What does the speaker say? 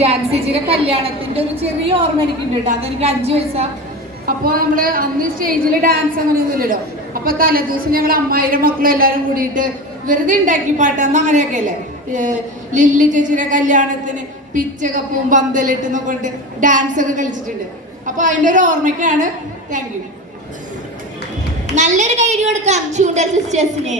ജാൻസിജിയുടെ കല്യാണത്തിന്റെ ഒരു ചെറിയ ഓർമ്മ എനിക്കുണ്ട് കേട്ടോ. അതെനിക്ക് 5 വയസ്സാ. അപ്പോൾ നമ്മള് അന്ന് സ്റ്റേജിൽ ഡാൻസ് അങ്ങനെയൊന്നുമില്ലല്ലോ. അപ്പൊ തലേദിവസം ഞങ്ങൾ അമ്മായിരം മക്കളും എല്ലാവരും കൂടിയിട്ട് വെറുതെ ഉണ്ടാക്കി പാട്ടാന്ന് അങ്ങനെയൊക്കെ അല്ലേ. ലില്ലി ചേച്ചിയുടെ കല്യാണത്തിന് പിച്ചകപ്പും പന്തലിട്ടും കൊണ്ട് ഡാൻസ് ഒക്കെ കളിച്ചിട്ടുണ്ട്. അപ്പൊ അതിന്റെ ഒരു ഓർമ്മയ്ക്കാണ്. Thank you. നല്ലൊരു കൈ കൊടുക്കാം ചൂണ്ടൽ സിസ്റ്റേഴ്സിന്.